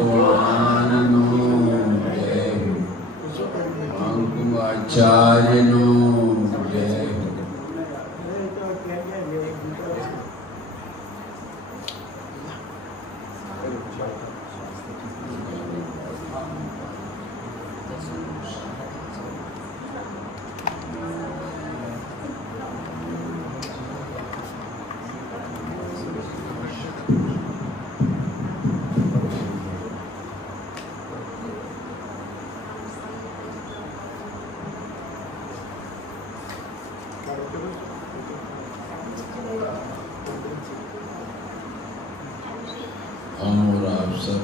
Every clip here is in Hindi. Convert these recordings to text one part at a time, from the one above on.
भगवाननो जय हो, आचार्यनो जय हो। हम और आप सब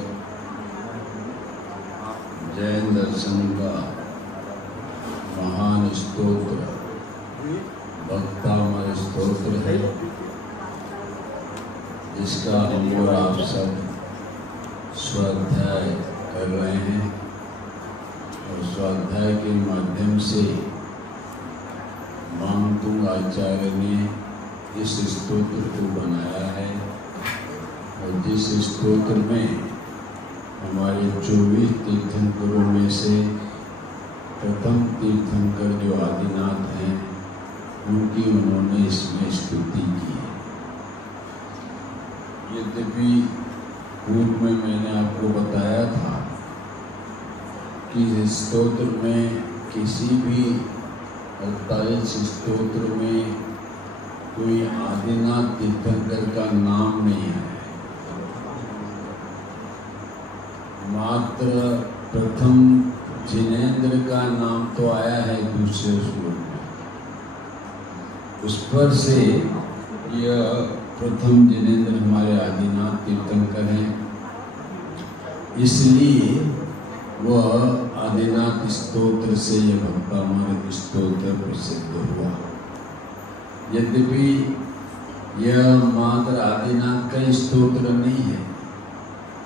जैन दर्शन का महान स्तोत्र भक्तामय स्तोत्र है, जिसका हम और आप सब स्वाध्याय कर रहे हैं और स्वाध्याय के माध्यम से मांगतुंग आचार्य ने इस स्तोत्र को बनाया है। और जिस स्तोत्र में हमारे 24 तीर्थंकरों में से प्रथम तीर्थंकर जो आदिनाथ हैं, उनकी उन्होंने इसमें स्तुति की है। यद्यपि पूर्व में मैंने आपको बताया था कि इस स्तोत्र में किसी भी 48 स्तोत्र में कोई आदिनाथ तीर्थंकर का नाम नहीं है, मात्र प्रथम जिनेंद्र का नाम तो आया है दूसरे श्लोक में। उस पर से यह प्रथम जिनेंद्र हमारे आदिनाथ तीर्थंकर हैं, इसलिए वह आदिनाथ स्तोत्र से यह भक्तामृत स्तोत्र प्रसिद्ध हुआ। यद्यपि यह मात्र आदिनाथ का स्तोत्र नहीं है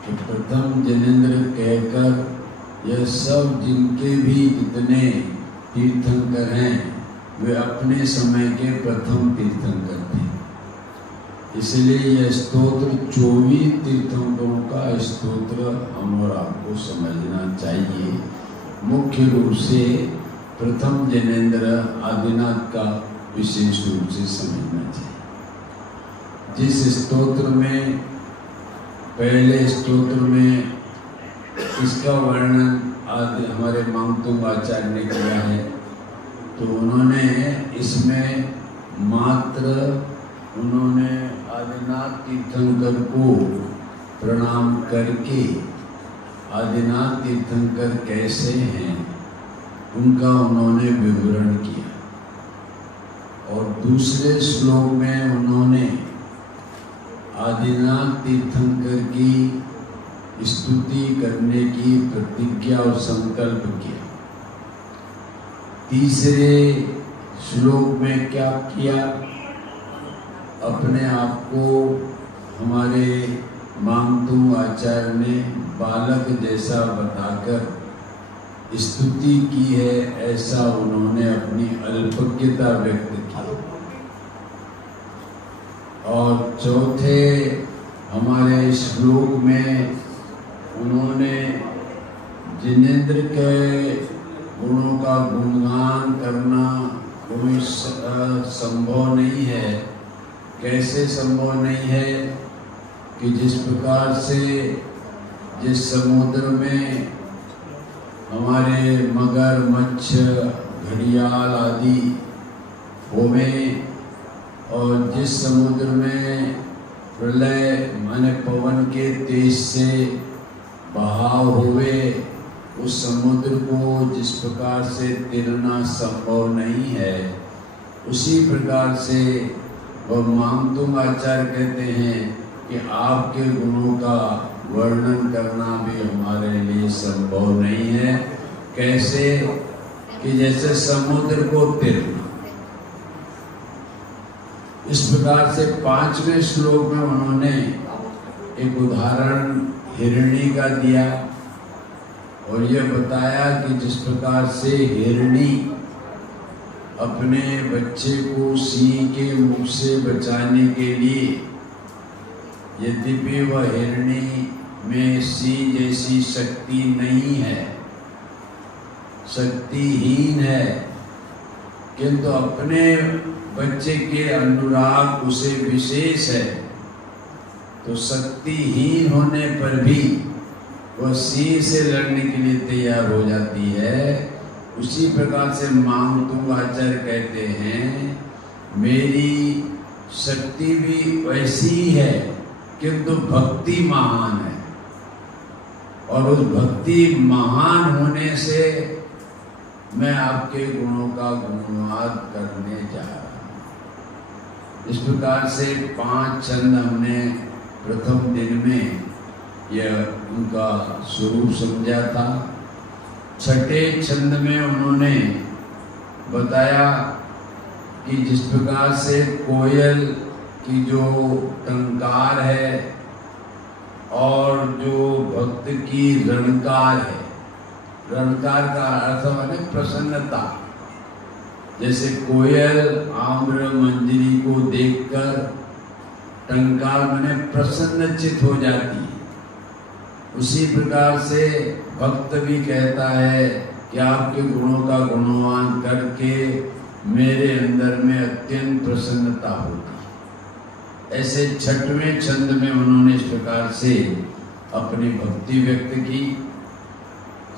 कि प्रथम जिनेंद्र कहकर यह सब जिनके भी जितने तीर्थंकर हैं वे अपने समय के प्रथम तीर्थंकर थे। इसलिए यह स्तोत्र 24 तीर्थंकरों का स्तोत्र हम और आपको समझना चाहिए। मुख्य रूप से प्रथम जिनेंद्र आदिनाथ का विशेष रूप से समझना चाहिए। जिस स्तोत्र में पहले स्तोत्र में इसका वर्णन आदि हमारे मांगतुंग आचार्य ने किया है, तो उन्होंने इसमें मात्र आदिनाथ तीर्थंकर को प्रणाम करके आदिनाथ तीर्थंकर कैसे हैं उनका उन्होंने विवरण किया। और दूसरे श्लोक में उन्होंने आदिनाथ तीर्थंकर की स्तुति करने की प्रतिज्ञा और संकल्प किया। तीसरे श्लोक में क्या किया? अपने आप को हमारे मांगतुंग आचार्य ने बालक जैसा बताकर स्तुति की है, ऐसा उन्होंने अपनी अल्पज्ञता व्यक्त की। और चौथे हमारे श्लोक में उन्होंने जिनेंद्र के गुणों का गुणगान करना कोई संभव नहीं है। कैसे संभव नहीं है कि जिस प्रकार से जिस समुद्र में हमारे मगर, मच्छ, घड़ियाल आदि होवे और जिस समुद्र में प्रलय माने पवन के तेज से बहाव हुए, उस समुद्र को जिस प्रकार से तिरना संभव नहीं है, उसी प्रकार से वह मांगतुंग आचार्य कहते हैं कि आपके गुणों का वर्णन करना भी हमारे लिए संभव नहीं है। कैसे? कि जैसे समुद्र को तिरना। इस प्रकार से 5वें श्लोक में उन्होंने एक उदाहरण हिरणी का दिया और यह बताया कि जिस प्रकार से हिरणी अपने बच्चे को सिंह के मुख से बचाने के लिए, यद्यपि वह हिरणी में सी जैसी शक्ति नहीं है, शक्तिहीन है, किंतु अपने बच्चे के अनुराग उसे विशेष है। तो शक्तिहीन होने पर भी वह सिंह से लड़ने के लिए तैयार हो जाती है। उसी प्रकार से मामतुंग आचार्य कहते हैं, मेरी शक्ति भी वैसी ही है किंतु भक्ति महान है, और उस भक्ति महान होने से मैं आपके गुणों का गुणवाद करने जा रहा हूँ। इस प्रकार से 5 छंद हमने प्रथम दिन में यह उनका स्वरूप समझा था। छठे छंद में उन्होंने बताया कि जिस प्रकार से कोयल की जो टंकार है और जो भक्त की रणकार है, रणकार का अर्थ है प्रसन्नता। जैसे कोयल आम्र मंजरी को देखकर टंकार माने प्रसन्नचित हो जाती है, उसी प्रकार से भक्त भी कहता है कि आपके गुणों का गुणवान करके मेरे अंदर में अत्यंत प्रसन्नता होती है। ऐसे 6वें छंद में उन्होंने इस प्रकार से अपनी भक्ति व्यक्त की।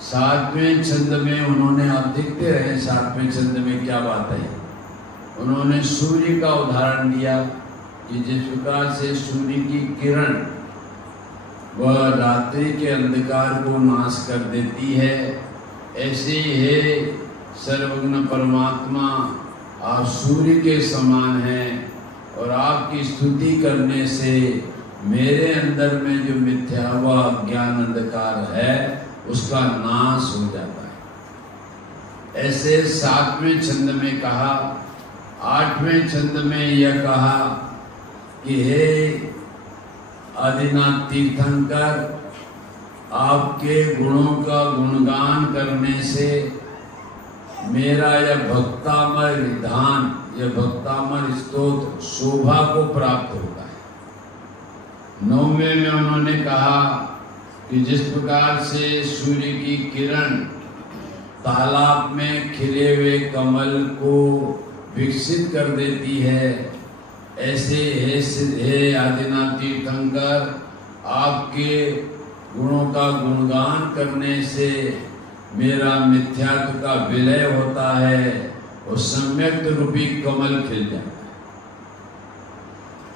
7वें छंद में उन्होंने, आप देखते रहे 7वें छंद में क्या बात है, उन्होंने सूर्य का उदाहरण दिया कि जिस प्रकार से सूर्य की किरण वह रात्रि के अंधकार को नाश कर देती है, ऐसे ही है सर्वज्ञ परमात्मा, आप सूर्य के समान हैं और आपकी स्तुति करने से मेरे अंदर में जो मिथ्या व ज्ञान अंधकार है उसका नाश हो जाता है। ऐसे 7वें छंद में कहा। 8वें छंद में यह कहा कि हे आदिनाथ तीर्थंकर, आपके गुणों का गुणगान करने से मेरा यह भक्तामय विधान, यह भक्तामय स्तोत्र शोभा को प्राप्त होता है। 9वें में उन्होंने कहा कि जिस प्रकार से सूर्य की किरण तालाब में खिले हुए कमल को विकसित कर देती है, ऐसे हे आदिनाथ तीर्थंकर, आपके गुणों का गुणगान करने से मेरा मिथ्यात्व का विलय होता है और सम्यक रूपी कमल खिल जाता है।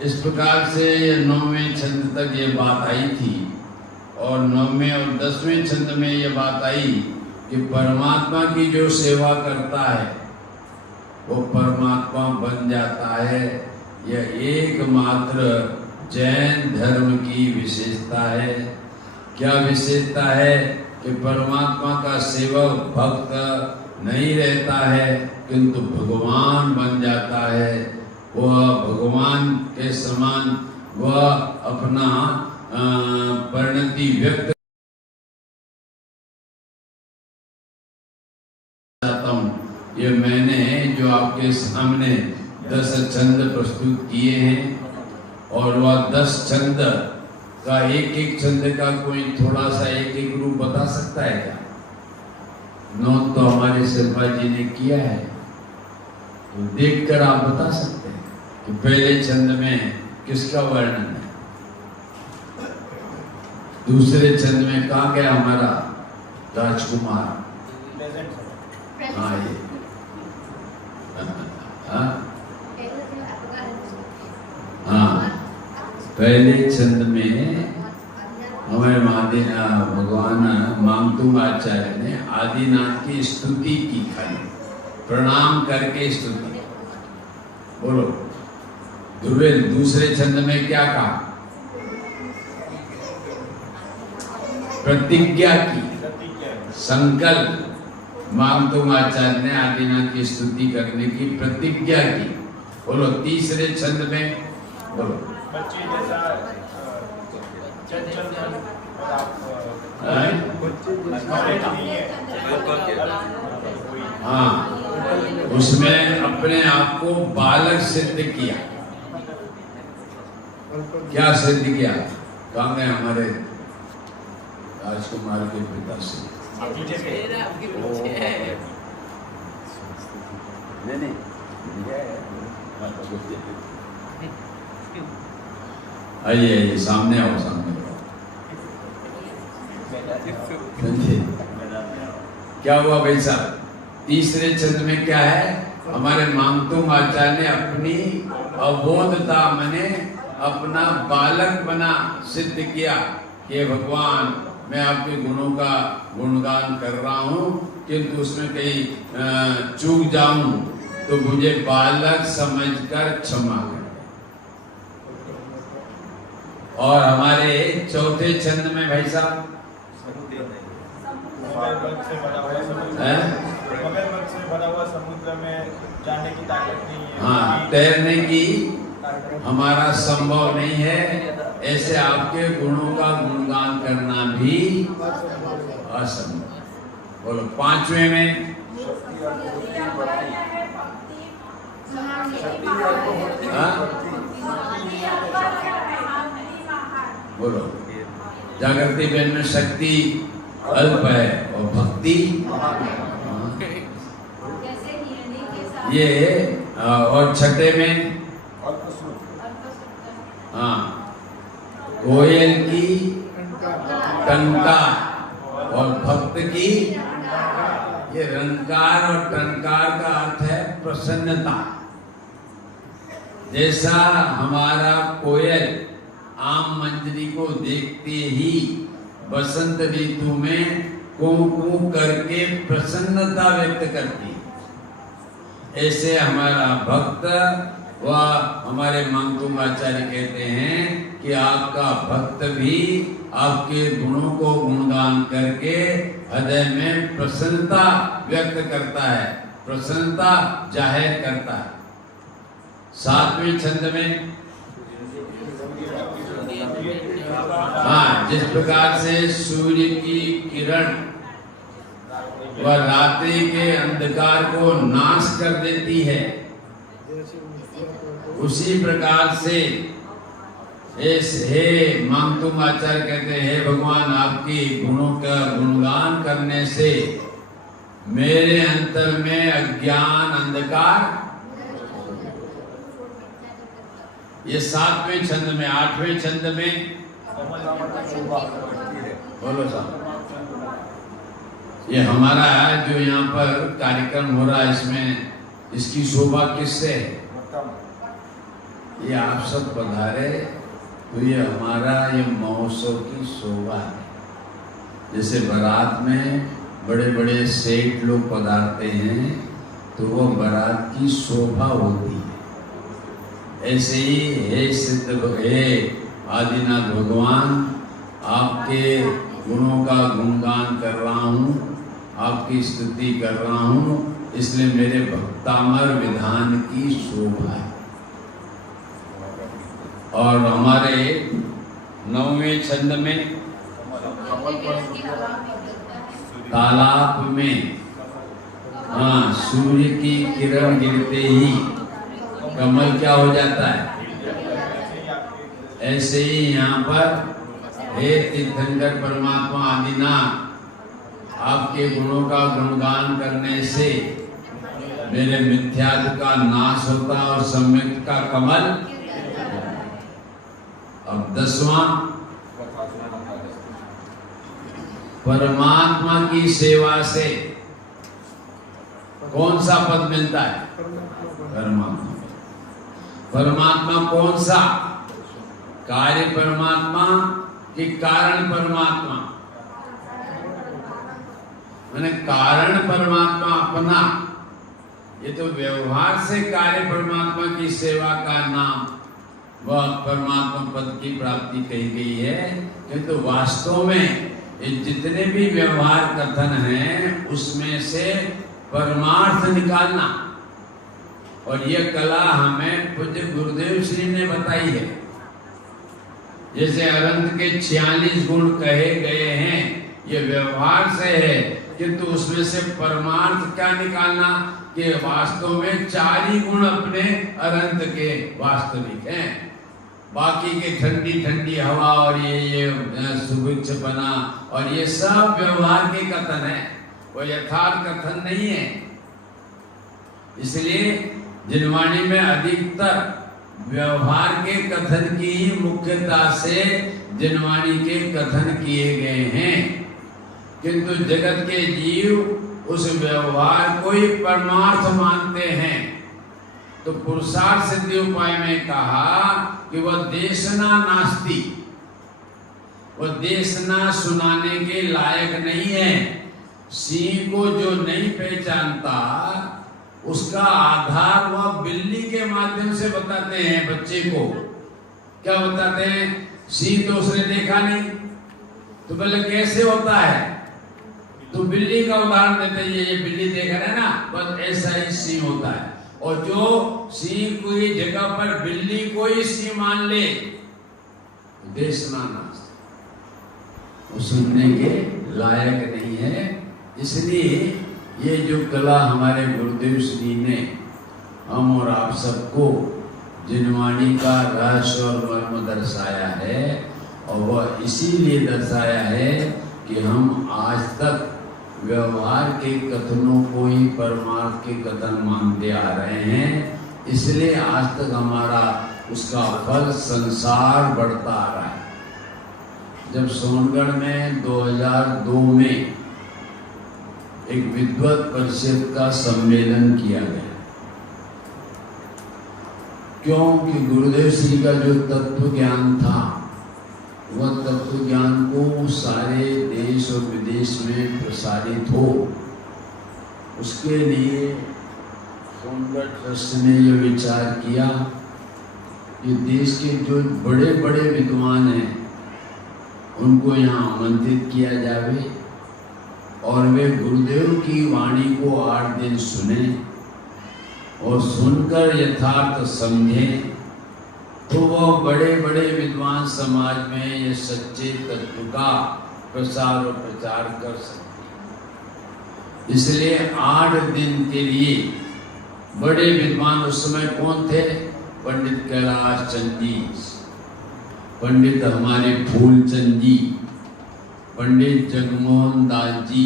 इस प्रकार से ये 9वें छंद तक ये बात आई थी, और 9वें और 10वें छंद में ये बात आई कि परमात्मा की जो सेवा करता है वो परमात्मा बन जाता है। यह एकमात्र जैन धर्म की विशेषता है। क्या विशेषता है कि परमात्मा का सेवक भक्त नहीं रहता है किंतु भगवान बन जाता है। वह भगवान के समान वह अपना परिणति व्यक्त चाहता हूँ। ये मैंने जो आपके सामने 10 छंद प्रस्तुत किए हैं, और वह 10 छंद का एक छंद का कोई थोड़ा सा एक रूप बता सकता है क्या? नोट तो हमारे शिल्पा जी ने किया है, तो देखकर आप बता सकते हैं कि पहले छंद में किसका वर्णन है, दूसरे छंद में कहाँ गया हमारा राजकुमार। हाँ ये हाँ, पहले छंद में हमारे भगवान मामतुंग आचार्य ने आदिनाथ की स्तुति की, खाली प्रणाम करके स्तुति। बोलो ध्रुवे, दूसरे छंद में क्या कहा? प्रतिज्ञा की, संकल्प। मामतुंग आचार्य ने आदिनाथ की स्तुति करने की प्रतिज्ञा की। बोलो तीसरे छंद में, बोलो हाँ, उसमें अपने आप को बालक सिद्ध किया। क्या सिद्ध किया? कहाँ गए हमारे राजकुमार के पिता से। नहीं आइए आइए सामने आओ, सामने आओ। क्या हुआ भाई साहब? तीसरे छंद में क्या है? हमारे मांगतुंग आचार्य ने अपनी अबोधता माने अपना बालक बना सिद्ध किया कि भगवान मैं आपके गुणों का गुणगान कर रहा हूँ, किंतु उसमें कहीं चूक जाऊं तो मुझे बालक समझकर क्षमा कर। और हमारे चौथे छंद में भाई साहब समुद्र में जाने की ताकत नहीं है। हाँ, तैरने की हमारा संभव नहीं है, ऐसे आपके गुणों का गुणगान करना भी असंभव। बोलो पांचवें में बोलो जागृति बहन में शक्ति अल्प है और भक्ति ये। और छठे में हाँ, कोयल की टंकार और भक्त की ये रंकार और टंकार का अर्थ है प्रसन्नता। जैसा हमारा कोयल आम मंजरी को देखते ही बसंत ऋतु में कू कू करके प्रसन्नता व्यक्त करती है, ऐसे हमारा भक्त व हमारे मांगतुंग आचार्य कहते हैं कि आपका भक्त भी आपके गुणों को गुणगान करके हृदय में प्रसन्नता व्यक्त करता है, प्रसन्नता जाहिर करता है। सातवें छंद में हाँ, जिस प्रकार से सूर्य की किरण वह रात्रि के अंधकार को नाश कर देती है, उसी प्रकार से हे मांगतुंग आचार्य कहते हैं, हे भगवान आपकी गुणों का गुणगान करने से मेरे अंतर में अज्ञान अंधकार। ये सातवें छंद में। आठवें छंद में बोलो साहब, ये हमारा जो यहाँ पर कार्यक्रम हो रहा है इसमें इसकी शोभा किससे है? ये आप सब पधारे तो ये हमारा ये महोत्सव की शोभा है। जैसे बारात में बड़े बड़े सेठ लोग पधारते हैं तो वो बारात की शोभा होती है, ऐसे ही हे सिद्ध हे आदिनाथ भगवान आपके गुणों का गुणगान कर रहा हूँ, आपकी स्तुति कर रहा हूँ, इसलिए मेरे भक्तामर विधान की शोभा है। और हमारे नौवें छंद में तालाब में हाँ, सूर्य की किरण गिरते ही कमल क्या हो जाता है, ऐसे ही यहाँ पर हे तीर्थंकर परमात्मा आदिनाथ आपके गुणों का गुणगान करने से मेरे मिथ्यात्व का नाश होता और सम्यक का कमल। अब 10वां, परमात्मा की सेवा से कौन सा पद मिलता है? परमात्मा। परमात्मा कौन सा? कार्य परमात्मा कि कारण परमात्मा? मैंने कारण परमात्मा अपना, ये तो व्यवहार से कार्य परमात्मा की सेवा का नाम वह परमात्मा पद की प्राप्ति कही गई है, किंतु तो वास्तव में ये जितने भी व्यवहार कथन हैं उसमें से परमार्थ निकालना, और ये कला हमें पूज्य गुरुदेव श्री ने बताई है। जैसे अनंत के 46 गुण कहे गए हैं, ये व्यवहार से है, किंतु उसमें से परमार्थ क्या निकालना कि वास्तव में 4 ही गुण अपने अनंत के वास्तविक हैं, बाकी के ठंडी ठंडी हवा और ये सुभिक्ष बना और ये सब व्यवहार के कथन है, वो यथार्थ कथन नहीं है। इसलिए जिनवाणी में अधिकतर व्यवहार के कथन की ही मुख्यता से जिनवाणी के कथन किए गए हैं, किंतु जगत के जीव उस व्यवहार को ही परमार्थ मानते हैं। तो पुरुषार्थ सिद्धि उपाय में कहा कि वह देशना नास्ति, वह देशना सुनाने के लायक नहीं है। सिंह को जो नहीं पहचानता उसका आधार वह बिल्ली के माध्यम से बताते हैं बच्चे को। क्या बताते हैं? सिंह तो उसने देखा नहीं, तो बोले कैसे होता है? तो बिल्ली का उदाहरण देते हैं, ये बिल्ली देख रहे हैं ना, बस ऐसा ही सिंह होता है। और जो सिंह की जगह पर बिल्ली को ही सिंह मान ले, देशना नास्ति, वो सुनने के लायक नहीं है। इसलिए ये जो कला हमारे गुरुदेव श्री ने हम और आप सबको जिनवाणी का रहस्य और मर्म दर्शाया है, और वह इसीलिए दर्शाया है कि हम आज तक व्यवहार के कथनों को ही परमार्थ के कथन मानते आ रहे हैं। इसलिए आज तक हमारा उसका फल संसार बढ़ता आ रहा है। जब सोनगढ़ में 2002 में एक विद्वत परिषद का सम्मेलन किया गया, क्योंकि गुरुदेव श्री का जो तत्व ज्ञान था, वह तत्व ज्ञान को सारे देश और विदेश में प्रसारित हो, उसके लिए सोनगढ़ ट्रस्ट ने यह विचार किया कि देश के जो बड़े बड़े विद्वान हैं उनको यहाँ आमंत्रित किया जावे और वे गुरुदेव की वाणी को 8 दिन सुने और सुनकर यथार्थ समझें, तो वह बड़े बड़े विद्वान समाज में ये सच्चे तत्व का प्रसार और प्रचार कर सकते। इसलिए 8 दिन के लिए बड़े विद्वान उस समय कौन थे? पंडित कैलाश चंद जी, पंडित हमारे फूलचंद जी, पंडित जगमोहन दास जी,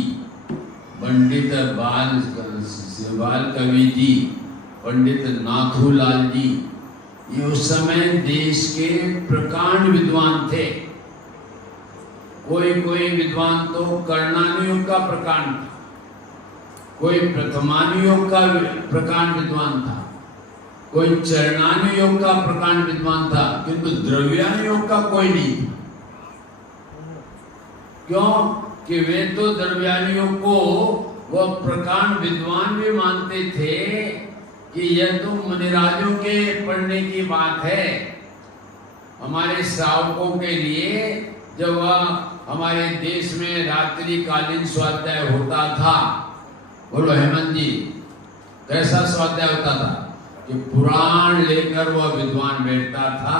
पंडित बाल कवि जी, पंडित नाथूलाल जी, ये उस समय देश के प्रकांड विद्वान थे। कोई कोई विद्वान तो कर्णानुयोग का प्रकांड था, कोई प्रथमानुयोग का प्रकांड विद्वान था, कोई चरणानुयोग का प्रकांड विद्वान था, किंतु द्रव्यानुयोग का कोई नहीं। क्यों? कि वे तो द्रव्यानुयोग को वह प्रकांड विद्वान भी मानते थे कि यह तो मुनिराजों के पढ़ने की बात है। हमारे श्रावकों के लिए जब वह हमारे देश में रात्रिकालीन स्वाध्याय होता था, बोलो हेमंत जी, कैसा स्वाध्याय होता था? कि पुराण लेकर वह विद्वान बैठता था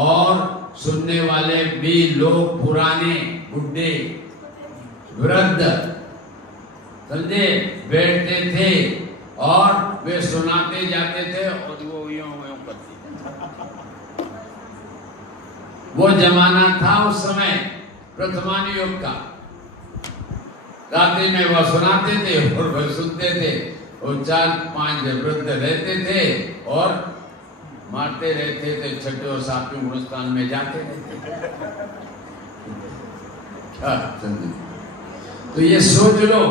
और सुनने वाले भी लोग पुराने, बुढ़े, वृद्ध समझे बैठते थे और वे सुनाते जाते थे और वो यूं करते। वो जमाना था उस समय प्रथमानुयोग का। रात्रि में वह सुनाते थे और वह सुनते थे और 4-5 वृद्ध रहते थे और मारते रहते थे, छठे और 7वें गुणस्थान में जाते रहते। तो ये सोच लो,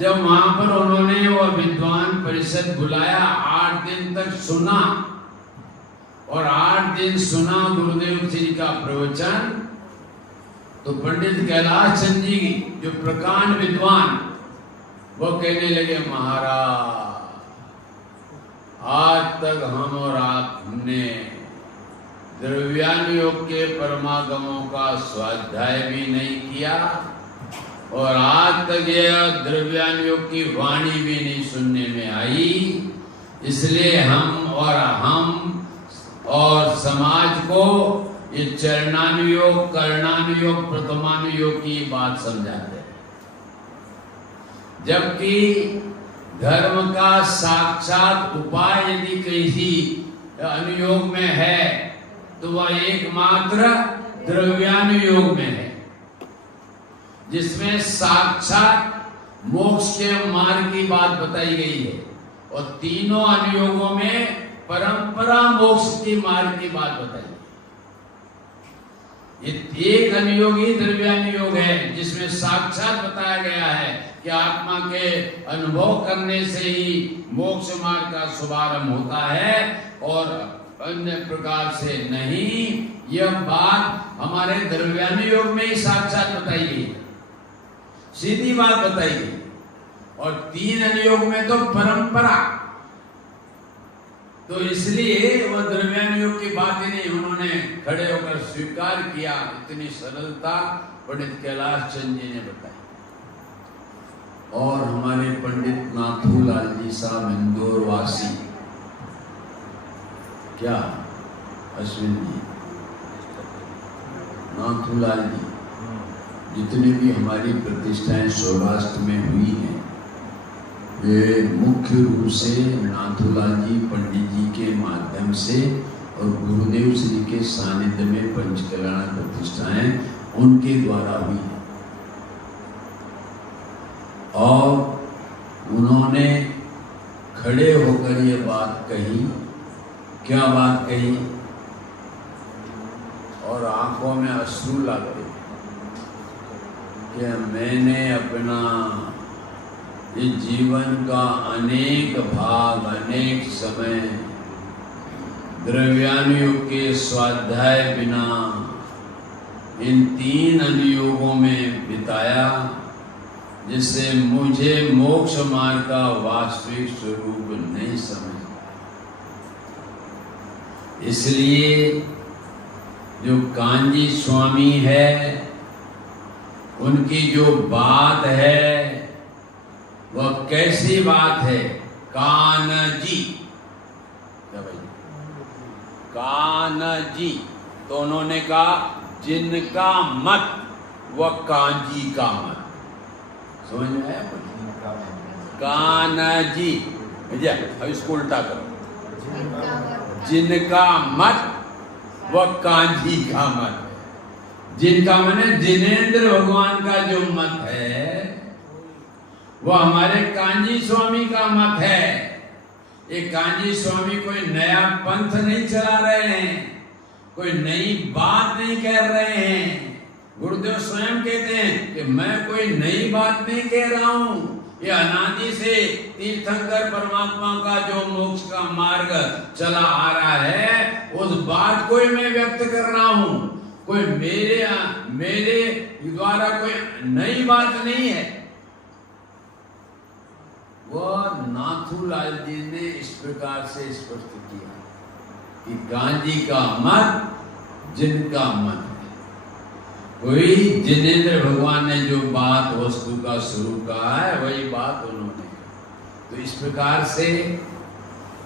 जब वहां पर उन्होंने वह विद्वान परिषद बुलाया, 8 दिन तक सुना और 8 दिन सुना गुरुदेव जी का प्रवचन, तो पंडित कैलाश चंद जी जो प्रकांड विद्वान, वो कहने लगे, महाराज आज तक हम और आप हमने द्रव्यानुयोग के परमागमों का स्वाध्याय भी नहीं किया और आज तक यह द्रव्यानुयोग की वाणी भी नहीं सुनने में आई। इसलिए हम और समाज को ये चरणानुयोग, कर्णानुयोग, प्रथमानुयोग की बात समझाते हैं, जबकि धर्म का साक्षात उपाय यदि किसी अनुयोग में है तो वह एकमात्र द्रव्यानुयोग में है, जिसमें साक्षात मोक्ष के मार्ग की बात बताई गई है, और तीनों अनुयोगों में परंपरा मोक्ष की मार्ग की बात बताई है। ये एक अनुयोग ही द्रव्यानुयोग है, जिसमें साक्षात बताया गया है कि आत्मा के अनुभव करने से ही मोक्ष मार्ग का शुभारंभ होता है, और अन्य प्रकार से नहीं। यह बात हमारे द्रव्यानुयोग में ही साक्षात बताई गई, सीधी बात बताई गई। और तीन अनुयोग में तो परंपरा, तो इसलिए वह द्रव्यानुयोग की बात ही नहीं, उन्होंने खड़े होकर स्वीकार किया। इतनी सरलता पंडित कैलाश चंद जी ने बताई। और हमारे पंडित नाथूलाल जी साहब इंदौर वासी, क्या अश्विन जी, नाथूलाल जी, जितनी भी हमारी प्रतिष्ठाएं सौराष्ट्र में हुई हैं, वे मुख्य रूप से नाथूलाल जी पंडित जी के माध्यम से और गुरुदेव श्री के सानिध्य में पंचकल्याण प्रतिष्ठाएं उनके द्वारा हुई हैं। और उन्होंने खड़े होकर ये बात कही, क्या बात कही, और आंखों में अश्रु लाते कि मैंने अपना इस जीवन का अनेक भाग, अनेक समय द्रव्यानुयोग के स्वाध्याय बिना इन तीन अनुयोगों में बिताया, जिससे मुझे मोक्ष मार्ग का वास्तविक स्वरूप नहीं समझ। इसलिए जो कांजी स्वामी है, उनकी जो बात है वह कैसी बात है? कानजी, क्या भाई? कानजी, तो उन्होंने कहा जिनका मत वह कांजी का मत। समझ में आया? कानजी, अब इसको उल्टा करो, जिनका मत वह कांजी का मत। जिनका माने जिनेंद्र भगवान का जो मत है वो हमारे कांजी स्वामी का मत है। ये कांजी स्वामी कोई नया पंथ नहीं चला रहे हैं, कोई नई बात नहीं कह रहे हैं। गुरुदेव स्वयं कहते हैं कि मैं कोई नई बात नहीं कह रहा हूं, ये अनादि से तीर्थंकर परमात्मा का जो मोक्ष का मार्ग चला आ रहा है, उस बात को ही मैं व्यक्त कर रहा हूं। कोई मेरे द्वारा कोई नई बात नहीं है। वह नाथूलाल जी ने इस प्रकार से स्पष्ट किया कि गांधी का मत जिनका मत है। कोई जिनेंद्र भगवान ने जो बात वस्तु का स्वरूप कहा है वही बात उन्होंने कहा। तो इस प्रकार से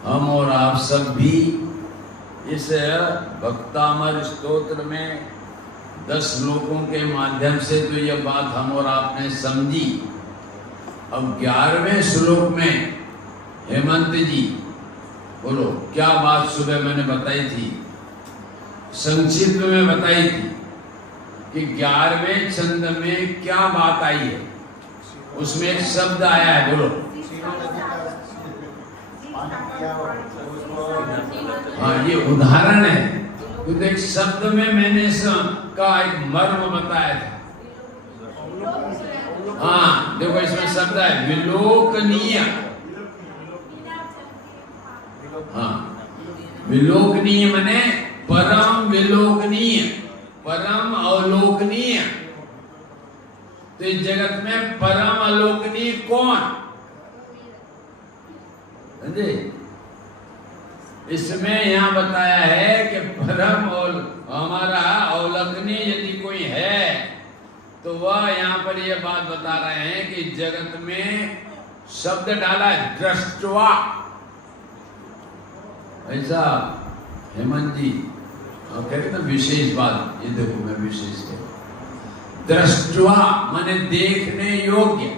हम और आप सब भी इस भक्तामर स्तोत्र में 10 श्लोकों के माध्यम से तो यह बात हम और आपने समझी। अब 11वें श्लोक में हेमंत जी बोलो, क्या बात सुबह मैंने बताई थी, संक्षिप्त में बताई थी कि 11वें छंद में क्या बात आई है। उसमें एक शब्द आया है, बोलो। हाँ, ये उदाहरण है, क्योंकि एक शब्द में मैंने इसका एक मर्म बताया था। हाँ देखो, इसमें शब्द है विलोकनीय। हाँ, विलोकनीय माने परम विलोकनीय, परम अवलोकनीय। तो इस जगत में परम अवलोकनीय कौन? इसमें यहाँ बताया है कि परम हमारा अवलोकनीय यदि कोई है तो वह यहाँ पर यह बात बता रहे हैं कि जगत में शब्द डाला है दृष्टवा। ऐसा हेमंत जी कहते ना विशेष बात, ये देखो मैं विशेष कहूं। दृष्टवा माने देखने योग्य।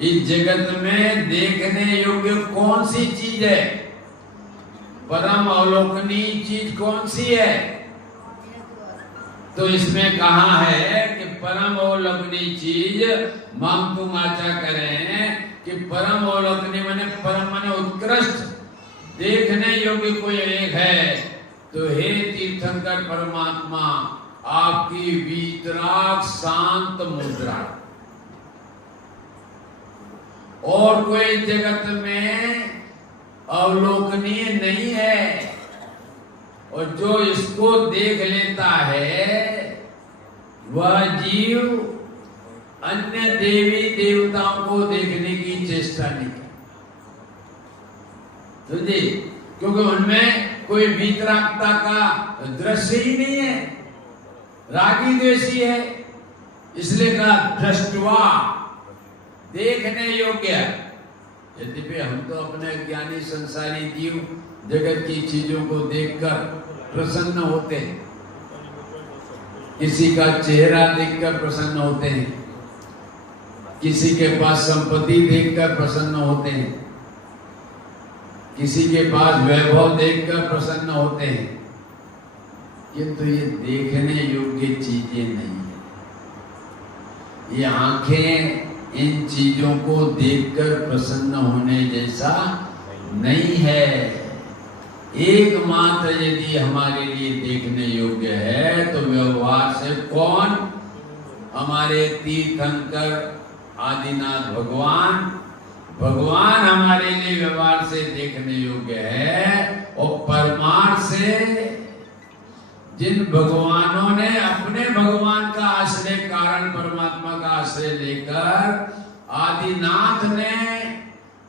इस जगत में देखने योग्य कौन सी चीज है? परम अवलोकनीय चीज कौन सी है? तो इसमें कहा है कि परम अवलोकनीय चीज मम तुम आचा करें कि परम अवलोकनीय माने परम माने उत्कृष्ट देखने योग्य कोई एक है। तो हे तीर्थंकर परमात्मा, आपकी वीतराग शांत मुद्रा और कोई जगत में अवलोकनीय नहीं है। और जो इसको देख लेता है वह जीव अन्य देवी देवताओं को देखने की चेष्टा नहीं करता। समझे? क्योंकि उनमें कोई वीतरागता का दृश्य ही नहीं है, रागी द्वेषी है। इसलिए कहा दृष्टवा, देखने योग्य। यद्यपि हम तो अपने ज्ञानी संसारी जीव जगत की चीजों को देखकर प्रसन्न होते हैं, किसी का चेहरा देखकर प्रसन्न होते हैं, किसी के पास संपत्ति देखकर प्रसन्न होते हैं, किसी के पास वैभव देखकर प्रसन्न होते हैं, किंतु ये देखने योग्य चीजें नहीं है। ये आंखें इन चीजों को देखकर प्रसन्न होने जैसा नहीं है। एकमात्र यदि हमारे लिए देखने योग्य है तो व्यवहार से कौन? हमारे तीर्थंकर आदिनाथ भगवान हमारे लिए व्यवहार से देखने योग्य है। और परमार्थ से जिन भगवानों ने अपने भगवान का आश्रय कारण परमात्मा का आश्रय लेकर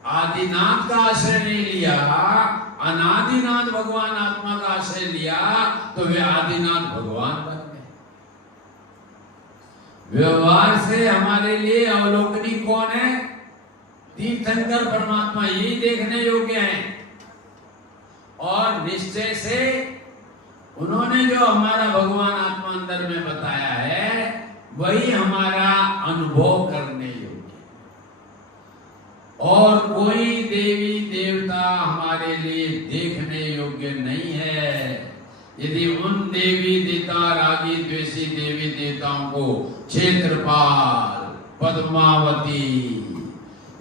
आदिनाथ का आश्रय नहीं लिया, अनादिनाथ भगवान आत्मा का आश्रय लिया, तो वे आदिनाथ भगवान बन गए। व्यवहार से हमारे लिए अवलोकनी कौन है? तीर्थंकर परमात्मा, यही देखने योग्य है। और निश्चय से उन्होंने जो हमारा भगवान आत्मा अंदर में बताया है वही हमारा अनुभव करने योग्य। और कोई देवी देवता हमारे लिए देखने योग्य नहीं है। यदि उन देवी देवता रागी द्वेषी देवी देवताओं को क्षेत्रपाल, पद्मावती,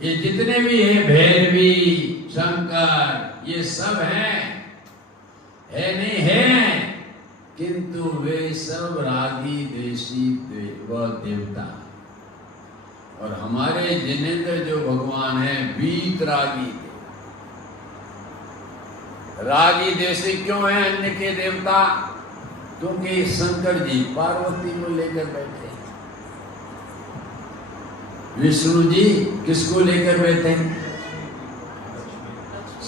ये जितने भी हैं, भैरवी, शंकर, ये सब हैं, है नहीं है, किंतु वे सब रागी द्वेषी व देवता। और हमारे जिनेंद्र जो भगवान है वीतरागी, रागी द्वेषी क्यों है अन्य के देवता? क्योंकि शंकर जी पार्वती को लेकर बैठे, विष्णु जी किसको लेकर बैठे?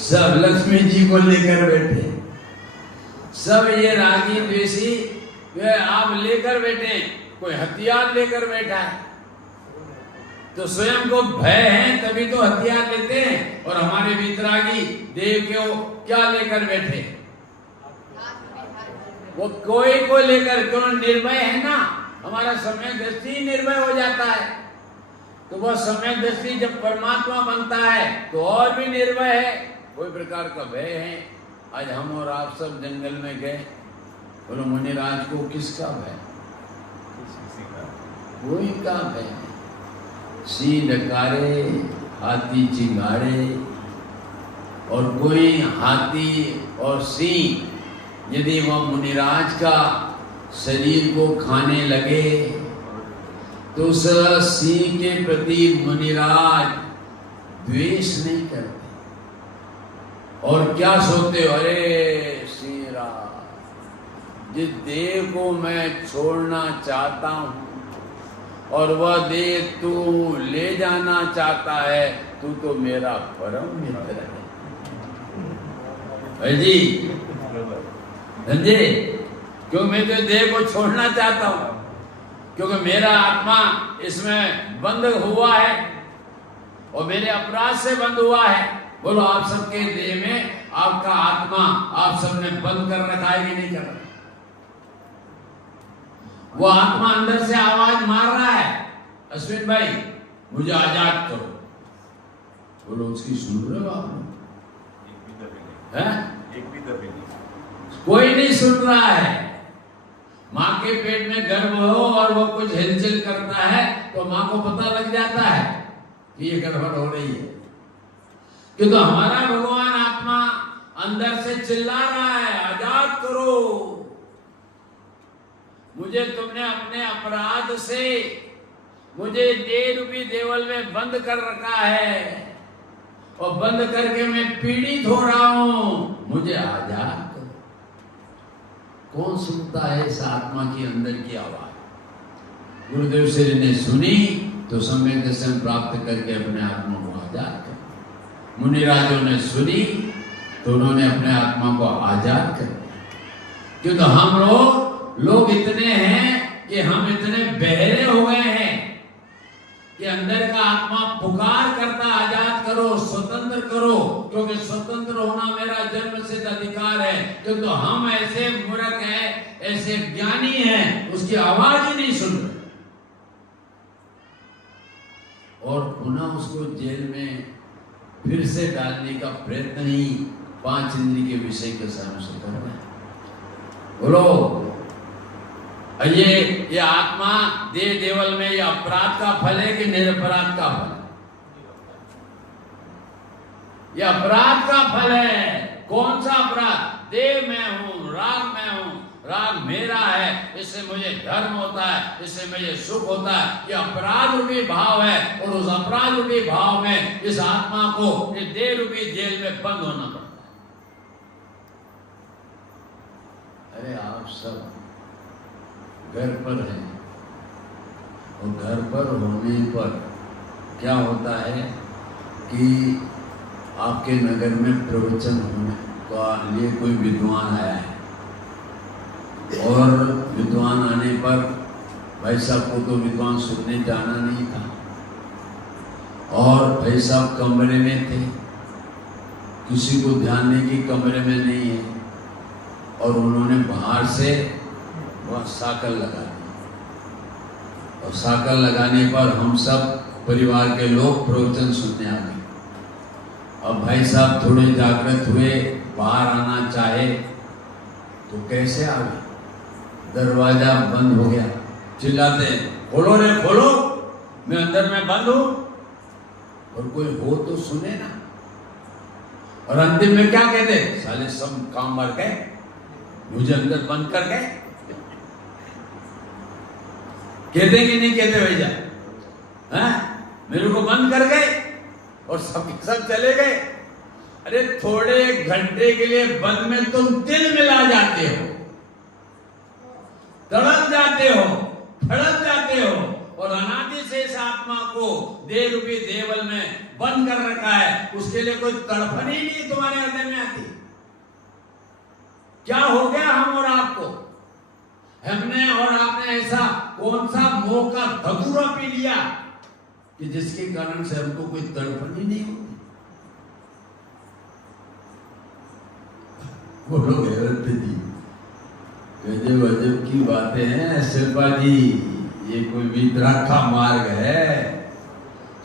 सब लक्ष्मी जी को लेकर बैठे। सब ये रागी द्वेषी वे आप लेकर बैठे, कोई हथियार लेकर बैठा है। तो स्वयं को भय है तभी तो हथियार लेते हैं। और हमारे वीतरागी देव को क्या लेकर बैठे? वो कोई को लेकर, क्यों? निर्भय है ना। हमारा समय दृष्टि निर्भय हो जाता है। तो वह समय दृष्टि जब परमात्मा बनता है तो और भी निर्भय है, कोई प्रकार का भय है। आज हम और आप सब जंगल में गए, बोलो मुनिराज को किसका भय? कोई का भय नहीं। सिंह डकारे, हाथी चिंगाड़े, और कोई हाथी और सिंह यदि वह मुनिराज का शरीर को खाने लगे तो उस सिंह के प्रति मुनिराज द्वेष नहीं करते। और क्या सोचते हो? अरे श्री राम, जिस देव को मैं छोड़ना चाहता हूं और वह देव तू ले जाना चाहता है, तू तो मेरा परम मित्र है जी। समझे? क्यों? मैं तो देव को छोड़ना चाहता हूं क्योंकि मेरा आत्मा इसमें बंद हुआ है और मेरे अपराध से बंद हुआ है। बोलो आप सबके देह में आपका आत्मा आप सबने बंद कर रखा है कि नहीं कर रखा? वो आत्मा अंदर से आवाज मार रहा है, अश्विन भाई मुझे आजाद करो। बोलो उसकी सुन रहे हो आप? एक भी दबे नहीं। कोई नहीं सुन रहा है। माँ के पेट में गर्भ हो और वो कुछ हिलचुल करता है तो माँ को पता लग जाता है कि ये गड़बड़ हो रही है। किंतु हमारा भगवान आत्मा अंदर से चिल्ला रहा है, आजाद करो मुझे, तुमने अपने अपराध से मुझे देह रूपी देवल में बंद कर रखा है और बंद करके मैं पीड़ित हो रहा हूं, मुझे आजाद करो। कौन सुनता है इस आत्मा की अंदर की आवाज? गुरुदेव श्री ने सुनी तो सम्यक दर्शन प्राप्त करके अपने आत्मा को आजाद कर। मुनिराजों ने सुनी तो उन्होंने अपने आत्मा को आजाद कर दिया। क्योंकि हम लोग इतने हैं कि हम इतने बहरे हो गए हैं कि अंदर का आत्मा पुकार करता, आजाद करो, स्वतंत्र करो, क्योंकि स्वतंत्र होना मेरा जन्म सिद्ध अधिकार है। क्योंकि हम ऐसे मूर्ख हैं, ऐसे ज्ञानी हैं, उसकी आवाज ही नहीं सुन रहे और पुनः उसको जेल में फिर से डालने का प्रयत्न ही 5 इंद्रिय के विषय के सामने से कर रहे हैं। बोलो, ये आत्मा देह देवल में ये अपराध का फल है कि निरपराध का फल? ये अपराध का फल है। कौन सा अपराध? देह में हूं, राग में हूं, राग मेरा है, इससे मुझे धर्म होता है, इससे मुझे सुख होता है। ये अपराध रूपी भाव है और उस अपराध रूपी भाव में इस आत्मा को इस देह रूपी जेल में बंद होना पड़ता है। अरे आप सब घर पर हैं और घर पर होने पर क्या होता है कि आपके नगर में प्रवचन होने का लिए कोई विद्वान आया है और विद्वान आने पर भाई साहब को तो विद्वान सुनने जाना नहीं था और भाई साहब कमरे में थे, किसी को ध्यान नहीं कि कमरे में नहीं है और उन्होंने बाहर से वह साकल लगा दी और साकल लगाने पर हम सब परिवार के लोग प्रवचन सुनने आ गए। अब भाई साहब थोड़े जागृत हुए, बाहर आना चाहे तो कैसे आ गए? दरवाजा बंद हो गया, चिल्लाते हैं, खोलो रे खोलो, मैं अंदर में बंद हूं। और कोई हो तो सुने ना। और अंतिम में क्या कहते? साले सब काम मर गए, मुझे अंदर बंद कर गए। कहते कि नहीं कहते भैया? मेरे को बंद कर गए और सब चले गए। अरे थोड़े घंटे के लिए बंद में तुम दिल मिला जाते हो, तड़प जाते हो, फड़क जाते हो और अनादि से इस आत्मा को देह रूपी देवल में बंद कर रखा है। उसके लिए कोई तड़फन ही नहीं तुम्हारे हृदय में आती। क्या हो गया हम और आपको? हमने और आपने ऐसा कौन सा मोह का धतूरा पी लिया कि जिसके कारण से हमको कोई तड़फन ही नहीं होती? बोलो जी, गजब अजब की बातें हैं शिल्पा जी। ये कोई विद्राग का मार्ग है,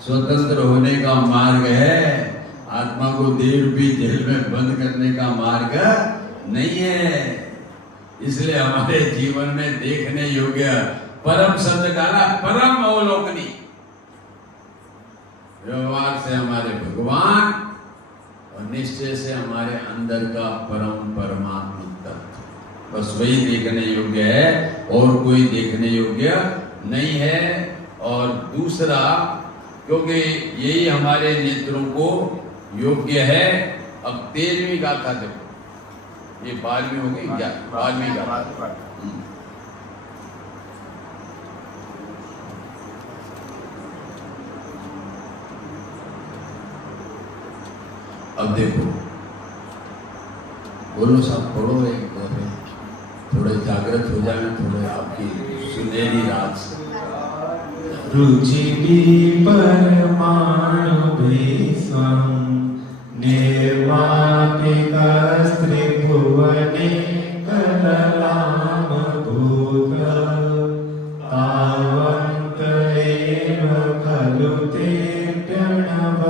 स्वतंत्र होने का मार्ग है, आत्मा को देह रूपी जेल में बंद करने का मार्ग नहीं है। इसलिए हमारे जीवन में देखने योग्य परम शब्द काला परम अवलोकनी व्यवहार से हमारे भगवान और निश्चय से हमारे अंदर का परम परमात्मा तत्व, बस वही देखने योग्य है और कोई देखने योग्य नहीं है। और दूसरा, क्योंकि यही हमारे नेत्रों को योग्य है। अब 13वीं गाथा देखो, ये 12वीं हो गई क्या? 12वीं गाथा। अब देखो, बोलो सब पढ़ो एक बार, थोड़े जागृत हो जाए, थोड़े आपकी सुनहरी रात से। रुचिकी परमाणु भीष्मं निर्वापिकस्त्रिभुवने कललाम भूत तावन्त एव खलु ते प्रणव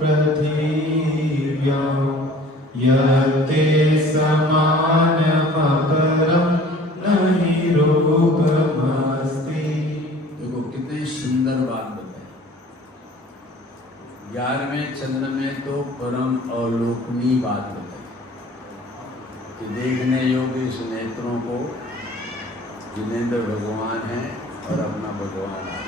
पृथिव्यां यत्ते बात बताई। 11वें चंद्र में तो परम अवलोकनीय बात बताई कि देखने योग्य इस नेत्रों को जिनेंद्र भगवान है और अपना भगवान है।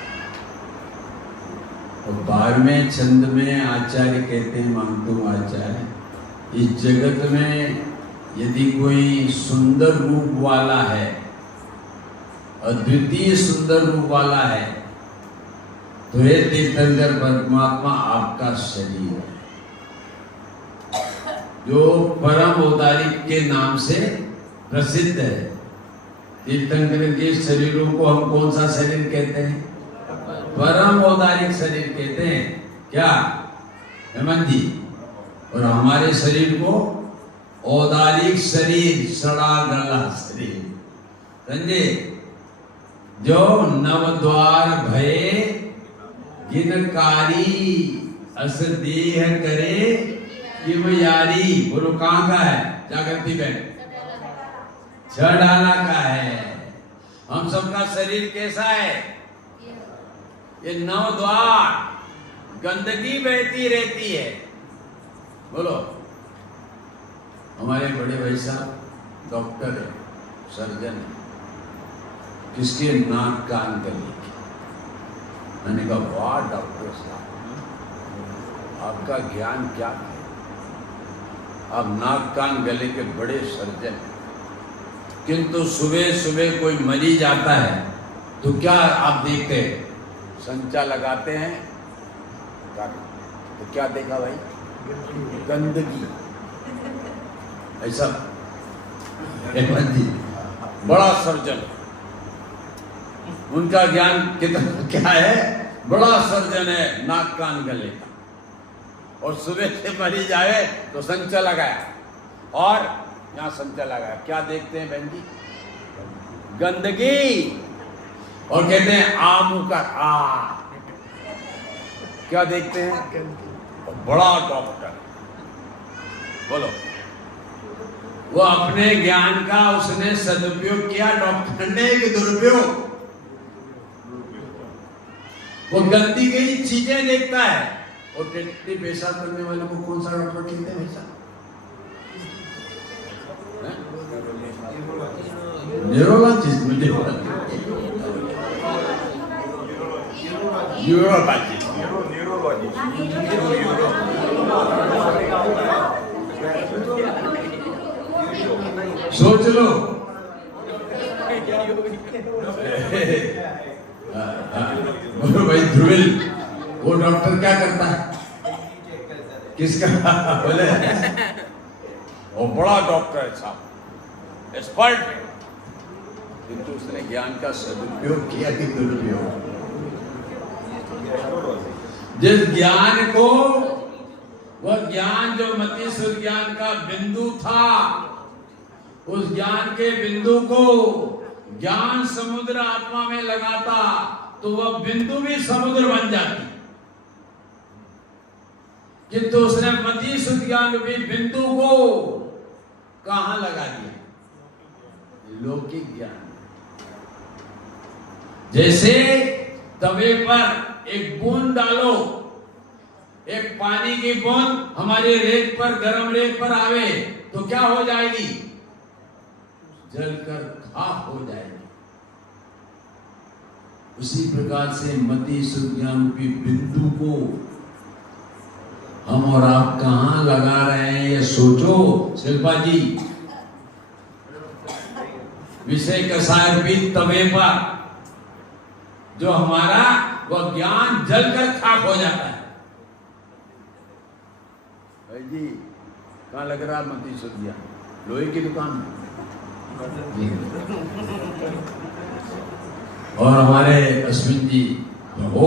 और 12वें चंद्र में आचार्य कहते हैं, मानतु आचार्य, इस जगत में यदि कोई सुंदर रूप वाला है, अद्वितीय सुंदर रूप वाला है, तो हे तीर्थंकर परमात्मा आपका शरीर है, जो परम औदारिक के नाम से प्रसिद्ध है। तीर्थंकर के शरीरों को हम कौन सा शरीर कहते हैं? परम औदारिक शरीर कहते हैं। क्या हेमंत जी? और हमारे शरीर को औदारिक शरीर, सड़ा गला शरीर, समझे? जो नवद्वार भये गिनकारी अस देह करे किम यारी। बोलो कहाँ का है? जागृति बहन, छड़ाला का है। हम सबका शरीर कैसा है? ये नवद्वार, गंदगी बहती रहती है। बोलो, हमारे बड़े भाई साहब डॉक्टर है, सर्जन है, किसके नाक कान गले के। मैंने कहा वाह डॉक्टर साहब, आपका ज्ञान क्या है, आप नाक कान गले के बड़े सर्जन हैं। किंतु सुबह सुबह कोई मरीज आता है तो क्या आप देखते हैं? संचा लगाते हैं, तो क्या देखा भाई? गंदगी। ऐसा हेमंत जी बड़ा सर्जन, उनका ज्ञान कितना क्या है? बड़ा सर्जन है नाक कान गले का। और सुबह से मरीज आए तो संचा लगाया, और यहाँ संचा लगाया, क्या देखते हैं बहन जी? गंदगी। और कहते हैं आम का आ, क्या देखते हैं? बड़ा डॉक्टर। बोलो, वो अपने ज्ञान का उसने सदुपयोग किया डॉक्टर ने कि दुरुपयोग? वो गंदी गई चीजें देखता है। और टेंटी पेशाब करने वाले को कौन सा डॉक्टर कहते हैं भाई? न्यूरोलॉजिस्ट, मुझे सोच लो। बोलो भाई ध्रुविल, वो डॉक्टर क्या करता है? किसका? बोले वो बड़ा डॉक्टर है साहब, एक्सपर्ट, किंतु उसने ज्ञान का सदुपयोग किया कि दुरुपयोग? जिस ज्ञान को, वह ज्ञान जो मतीसुर ज्ञान का बिंदु था, उस ज्ञान के बिंदु को ज्ञान समुद्र आत्मा में लगाता तो वह बिंदु भी समुद्र बन जाती। किंतु उसने मतीसुर ज्ञान भी बिंदु को कहां लगा दिया? लौकिक ज्ञान। जैसे तवे पर एक बूंद डालो, एक पानी की बूंद हमारे रेत पर, गर्म रेत पर आवे तो क्या हो जाएगी? जलकर खाक हो जाएगी। उसी प्रकार से मतीसुर ज्ञान रूपी बिंदु को हम और आप कहां लगा रहे हैं ये सोचो शिल्पा जी। विषय कसाय रूपी तवे पर जो हमारा वह ज्ञान जलकर खाक हो जाता है। भाई जी कहाँ लग रहा है मतीसुर ज्ञान? लोहे की दुकान में। और हमारे अश्विन जी, ओ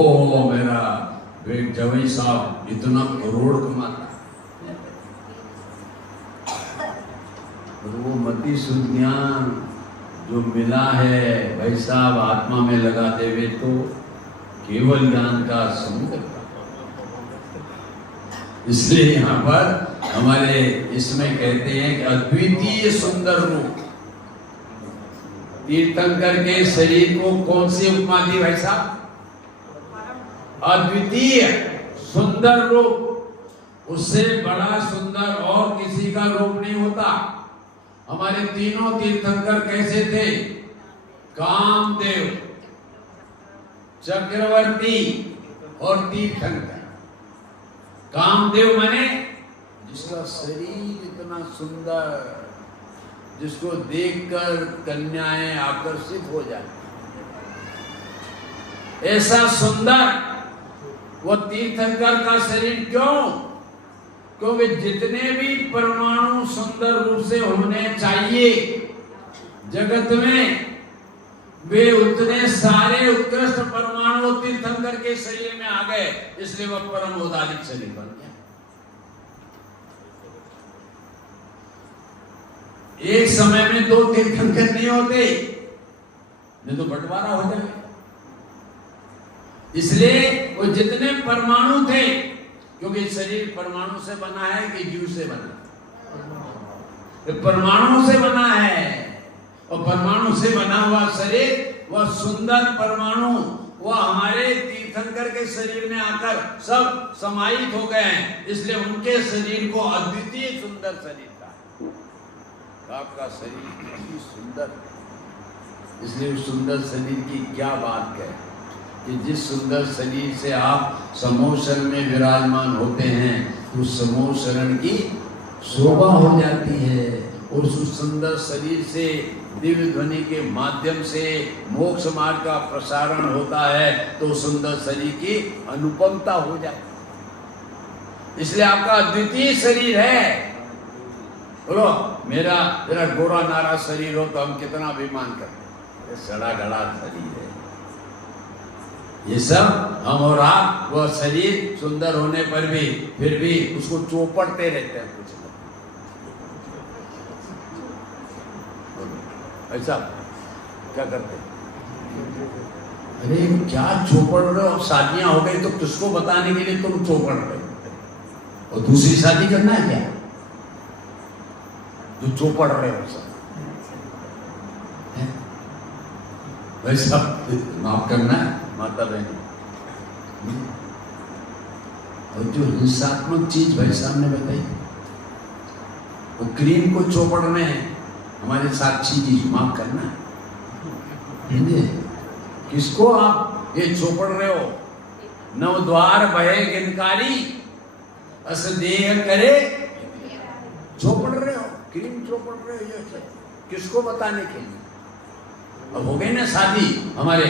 मेरा बेट जवाई साहब इतना करोड़ कमाता है, और वो मतीसुर ज्ञान जो मिला है भाई साहब आत्मा में लगाते हुए तो केवल ज्ञान का समुद्र। इसलिए यहाँ पर हमारे इसमें कहते हैं कि अद्वितीय सुंदर रूप। तीर्थंकर के शरीर को कौन सी उपमा दी भाई साहब? अद्वितीय सुंदर रूप, उससे बड़ा सुंदर और किसी का रूप नहीं होता। हमारे तीनों तीर्थंकर कैसे थे? कामदेव, चक्रवर्ती और तीर्थंकर। कामदेव माने जिसका शरीर इतना सुंदर, जिसको देखकर कन्याएं आकर्षित हो जाती, ऐसा सुंदर वो तीर्थंकर का शरीर। क्यों? क्योंकि जितने भी परमाणु सुंदर रूप से होने चाहिए जगत में, वे उतने सारे उत्कृष्ट परमाणु तीर्थंकर के शरीर में आ गए, इसलिए वह परम औदारिक शरीर बन गया। एक समय में दो तीर्थंकर नहीं होते, नहीं तो बंटवारा हो जाए। इसलिए वो जितने परमाणु थे, क्योंकि शरीर परमाणु से बना है कि जीव से बना? परमाणु से बना है, और परमाणु से बना हुआ शरीर, वह सुंदर परमाणु, वह हमारे तीर्थंकर के शरीर में आकर सब समाहित हो गए हैं। इसलिए उनके शरीर को अद्वितीय सुंदर शरीर था। आपका शरीर काफी सुंदर, इसलिए उस सुंदर शरीर की क्या बात है कि जिस सुंदर शरीर से आप समूह शरण में विराजमान होते हैं, उस समूह शरण की शोभा हो जाती है। उस सुंदर शरीर से दिव्य ध्वनि के माध्यम से मोक्ष मार्ग का प्रसारण होता है, तो सुंदर शरीर की अनुपमता हो जाती है। इसलिए आपका अद्वितीय शरीर है। बोलो, मेरा गोरा नारा शरीर हो तो हम कितना अभिमान करते हैं, सड़ा गड़ा शरीर है। ये सब हम और आप, वह शरीर सुंदर होने पर भी फिर भी उसको चौपड़ते रहते हैं। कुछ ऐसा क्या करते? अरे क्या चौपड़ रहे हो? शादियां हो गई तो किसको बताने के लिए तुम चौपड़ रहे हो? और दूसरी शादी करना है क्या? जो चौपड़ रहे हो सब वैसा माफ करना है माता बहन। और जो हिंसात्मक चीज भाई साहब ने बताई, वो क्रीम को चौपड़ने हैं, हमारे साक्षी जी माफ करना है। किसको आप ये चौपड़ रहे हो? नवद्वार भय गिनकारी अस देह करे, चौपड़ रहे हो, क्रीम चौपड़ रहे हो। ये किसको बताने के लिए? अब हो गई ना शादी हमारे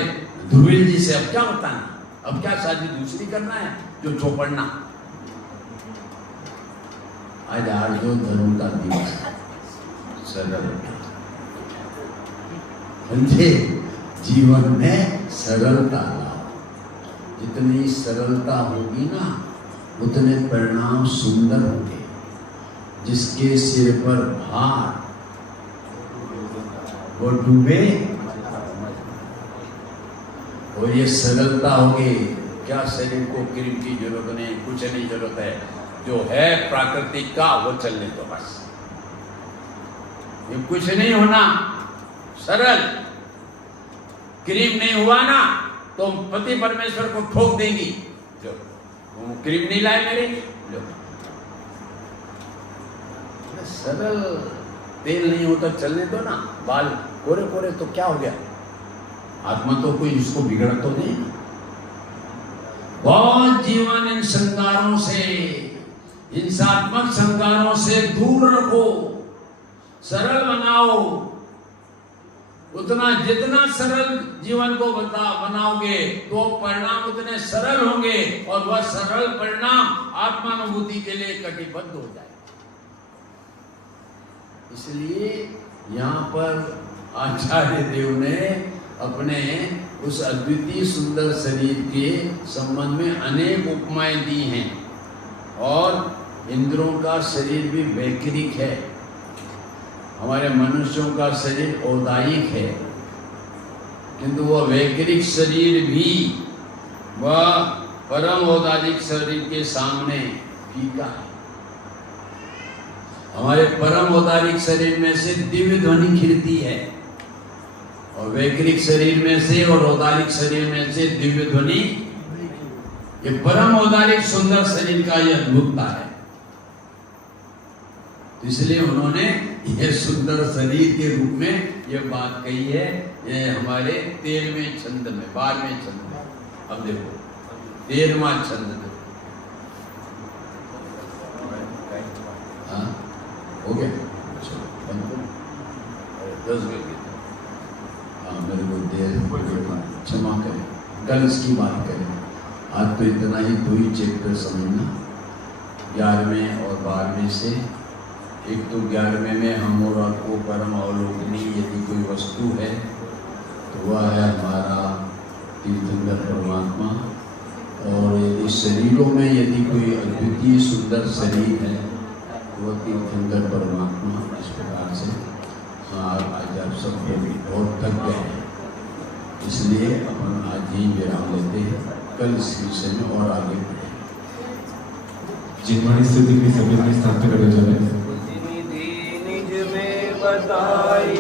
ध्रुवील जी से, अब क्या बताना? अब क्या शादी दूसरी करना है जो चौपड़ना? आज आर्यो धर्म का दिवस, सरल जीवन में सरलता लाओ। जितनी सरलता होगी ना, उतने परिणाम सुंदर होंगे। जिसके सिर पर भार वो डूबे, और ये सरलता होगी। क्या शरीर को क्रीम की जरूरत नहीं, कुछ नहीं जरूरत है। जो है प्राकृतिक का वो चलने दो बस। ये कुछ नहीं होना, सरल। क्रीम नहीं हुआ ना तो पति परमेश्वर को ठोक देंगी। जो क्रीम नहीं लाए मेरे, लो सरल। तेल नहीं होता चलने दो ना। बाल कोरे कोरे तो क्या हो गया? आत्मा तो कोई इसको बिगड़ तो नहीं। बहुत जीवन इन संगारों से, हिंसात्मक संगारों से दूर रखो, सरल बनाओ। उतना जितना सरल जीवन को बनाओगे तो परिणाम उतने सरल होंगे, और वह सरल परिणाम आत्मानुभूति के लिए कटिबद्ध हो जाए। इसलिए यहाँ पर आचार्य देव ने अपने उस अद्वितीय सुंदर शरीर के संबंध में अनेक उपमाएं दी हैं। और इंद्रों का शरीर भी वैकृतिक है, हमारे मनुष्यों का शरीर औदायिक है, किंतु वह वैकृतिक शरीर भी वह परम औदायिक शरीर के सामने फीका है। हमारे परम औदायिक शरीर में से दिव्य ध्वनि खिलती है, और वैकृतिक शरीर में से और औदायिक शरीर में से दिव्य ध्वनि ये परम औदारिक सुंदर शरीर का ये अद्भुतता है। इसलिए उन्होंने ये सुंदर शरीर के रूप में ये बात कही है। ये हमारे 13वें छंद में 12वें छंद में, अब देखो 13वां छंद देखो। हाँ हो गया, चलो बंद करो। 10 मिनट हाँ मेरे को देर क्षमा करें, कल इसकी बात करें। आज तो इतना ही 2 चैप्टर समझना, 11वें और 12वें से। एक तो 11वें में हम और आपको परम अवलोकनीय यदि कोई वस्तु है तो वह है हमारा तीर्थंकर परमात्मा। और यदि शरीरों में यदि कोई अद्वितीय सुंदर शरीर है तो वह तीर्थंकर परमात्मा। इस प्रकार से आज आप सब बहुत थक गए हैं, इसलिए अपन आज ही विराम लेते हैं। कल इस विषय में और आगे बढ़ेंगे। जिनवाणी स्तुति की सभी स्थापित कर जाए। निज में बताई